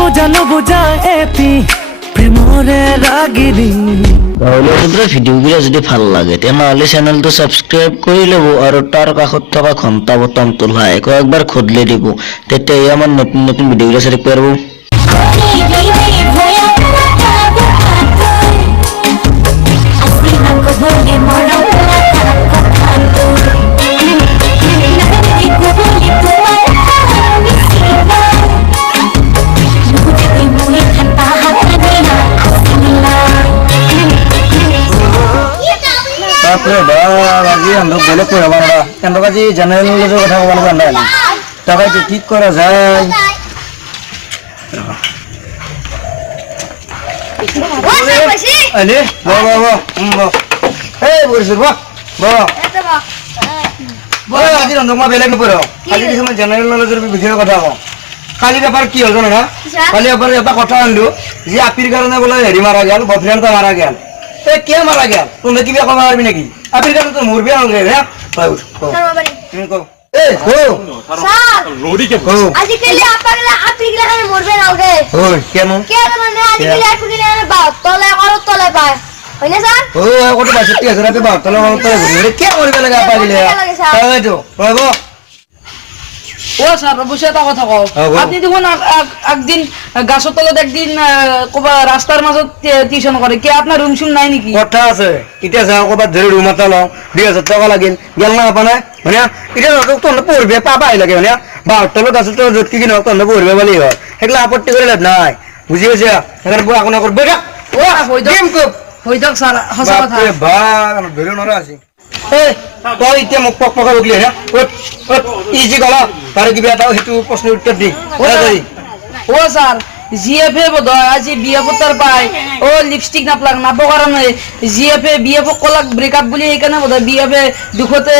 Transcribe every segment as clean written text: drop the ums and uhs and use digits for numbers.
বোঝানো বোঝা এতি প্রেমরে রাগিনী। তাহলে তোমরা ভিডিওগুলো যদি ভালো লাগে তাহলে চ্যানেলটা সাবস্ক্রাইব করে নেব আর তার কাছত থাকা ঘন্টা বোতাম তোলাই কয়েকবার খুদলে দিব, তেতিয়াই আমার নতুন নতুন ভিডিওগুলো দেখতে পারবো। বাপরে বাপ, আজি আমরা বেলেগ করে বাংলা কেন কাজে জেনারেল কথা বলবো না টাকা কি করা যায়। আরে বাহ বাহ বাহ, এই বলছিস বাহ বাহ বাহ, আজি রন্ধমা বেলেগ পড়ো, আজি কিছু জেনারেল নলেজের বিষয়ে কথা কও। কালি ব্যাপার কি হল জানো না, কালি ব্যাপার একটা কথা আনলো যে আপির কারণে বলে হেরি মারা গেল, বয়ফ্রেন্ড মারা গেল। এ কে মারা গেল, তুমি কি বিয়া মারবি নাকি? আপির কারণে তো মরবি না রে। হ্যাঁ এ কো স্যার রোডি কে কো আজি কেলে আপাগলা আপিগলা কারণে মরবে না ওকে। ওই কেন কে মানে আজি কেলে আপিগলা বাপ তলে আর তলে পায় হইনা স্যার। ও কত বাসে 30,000 টাকা বাপ তলে ঘুরে কে মরবে লাগা পাগলে। এই তো বাবা ও স্যার বসে একটা কথা কও, আপনি দেখুন একদিন গাছের তলত একদিন রাস্তার মাঝে টিউশন করে, কে আপনার রুম শুন নাই নাকি? কথা আছে এটা যাও কবার ধরে রুম আতা লও 2000 টাকা লাগিল গেল না আপনা মানে এটা তো না পড়বে পাবাই লাগে মানে বাপ তলে গাছের তলে যত কি না তো না পড়বে বলি হয় এগুলা আপত্তি করে লাভ নাই, বুঝি গেছে? এখানে বড় কোনা করবে না ও গেম কো হইতো স্যার হাসা কথা। বাপরে বাপ আমি ধরে নরা আছি। এই তুই ইতে মুখ পক পকা উঠলি না ইজি গলা তার কি বেটাও হেতু প্রশ্নের উত্তর দি ও স্যার জিএফএ বোধহয় আজি বিয়ে করতে পায় ও লিপস্টিক না প্লাগ না কারণে জিএফএ বিএফ কলাক ব্রেকআপ বলি এইখানে বোধহয় বিএফএ দুখতে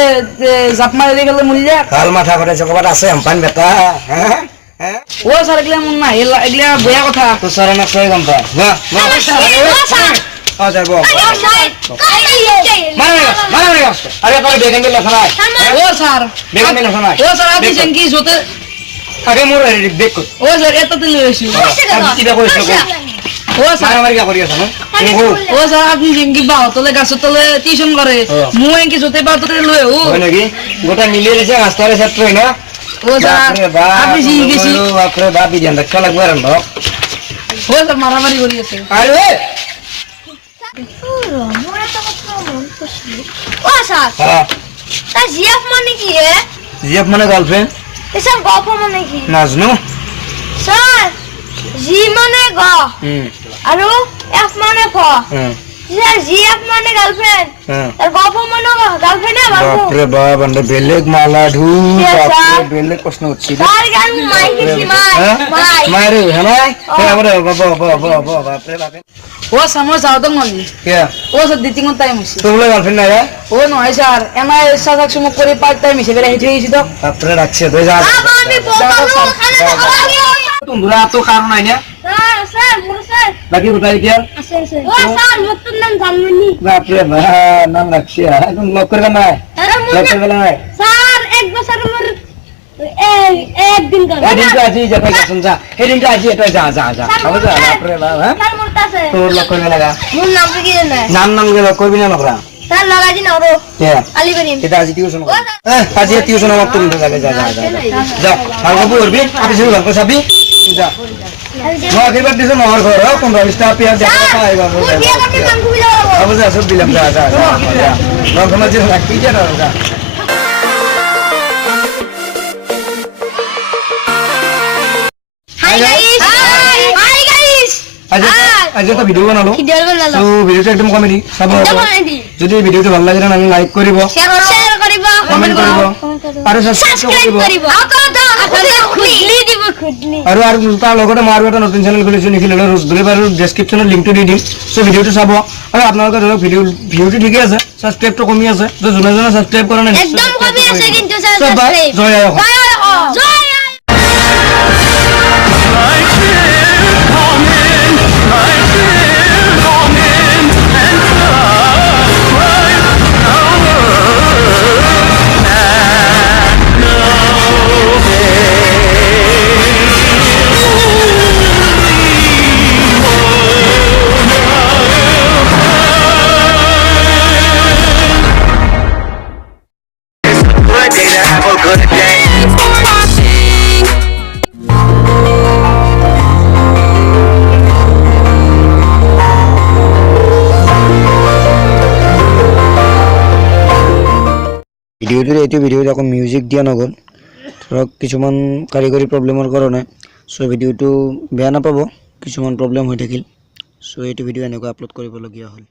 জাপ মারি দিয়ে গেলে মূল্য কাল মাথা করে চকবাত আছে আম্পান বেটা। হ্যাঁ হ্যাঁ ও স্যার এগুলা মন না এগুলা বয়া কথা তো স্যার না কই গম্পা বাহ বাহ আচ্ছা বাহ মারা আরে কই বেগেন দিলা খানা ও স্যার বেগেন দিলা খানা ও স্যার আপনি কি জোতে আগে মোর বেক কর ও স্যার এত দিন লইছি আমি কিবা কইছো ও স্যার মারামারি কা করি আছে না ও স্যার আপনি যেঙ্গি বাও তলে গাছের তলে টিউশন করে মুই এঙ্কি জোতে বাও তলে লয়ে ও হয় নাকি গোটা মিলিয়ে রেছে রাস্তারে ছাত্র না। ও স্যার আপনি জি গেছি বাপরে বাপ বিজান রাখা লাগবে আর না। ও স্যার মারামারি করি আছে আরে মোরা তো কথা মন খুশি। ও স্যার হ্যাঁ তা জিএফ মানে কি রে? জিএফ মানে গার্লফ্রেন্ড এসব গপ মানে কি? নাজনু। স্যার জি মানে গ আর এফ মানে ফ। স্যার জিএফ মানে গার্লফ্রেন্ড আর গপ মানে গার্লফ্রেন্ড না বাবু। বাপরে বাপ আন্ডা বেলেগ মালা ঢু বাপরে বেলেগ প্রশ্ন হচ্ছে স্যার গান মাই কি মাই মারে হ্যাঁ হ্যাঁ বড় বাবা বাপরে বাপ ও সময় যাও তো মনি কে ও স্যার দিতিং টাইম হইছে তোর বলে গার্লফ্রেন্ড না ও নয় স্যার এমআই সাজাক সুমুক করে পার্ট টাইম হিসেবে রেখে দিয়েছি তো বাপরে রাখছে তুই যা বাবা আমি বলবো খালি তোমরা তো কারণ নাই না স্যার স্যার মোর স্যার বাকি কোথায় কি আছে আছে ও স্যার নতুন নাম জানমনি বাপরে বাপ নাম রাখছে এখন লক করে না লক করে না স্যার এক বছর মোর একদিন করে এই দিনটা আজি যা কই গেছন যা এই দিনটা আজি এটা যা যা যা হবে যা বাপরে বাপ হ্যাঁ স্যার মোর কাছে তোর লক করে লাগা মোর নাম কি জানে নাম লক করবি না নকরা স্যার লাগাই দিন ওরো কে আলী করিম এটা আজি টিউশন কর আজি টিউশন আমার তুমি লাগে যা যা যা যা আর কবু করবি আপনি শুরু কর সবই যা মা কিবার দিছ নহর ঘর 15 টা পেয়ার দেখা পাই বাবু বিয়ে করতে মাংস বিলা বাবু যা সব দিলাম যা যা যা রকম আছে রাখি যা যা হাই গাইস হাই গাইস আজি তো ভিডিও বানালো ভিডিও বানালো তো ভিডিওটা একদম কমেডি সব যদি ভিডিওটা ভালো লাগে না আমি লাইক করিব শেয়ার করিব কমেন্ট করিব আর সাবস্ক্রাইব করিব খুদলি দিব খুদলি আর তার লগতে মার একটা নতুন চ্যানেল খুলেছো নিখিলে রোজদুলে বাৰ ডেসক্রিপশনত লিংকটো দি দিম সো ভিডিওটো চাব আৰু আপোনালোকে ধৰক ভিডিওটো ঠিকে আছে সাবস্ক্রাইবটো কমি আছে তো জনে জনে সাবস্ক্রাইব কৰা নাই একদম কমি আছে কিন্তু সাবস্ক্রাইব জয় আই জয় ভিডিঅ'টোৰ এইটো ভিডিঅ'ত আকৌ মিউজিক দিয়া নগ'ল ধৰক কিছুমান কাৰিকৰী প্ৰব্লেমৰ কাৰণে চ' ভিডিঅ'টো বেয়া নাপাব কিছুমান প্ৰব্লেম হৈ থাকিল চ' এইটো ভিডিঅ' এনেকৈ আপলোড কৰিবলগীয়া হ'ল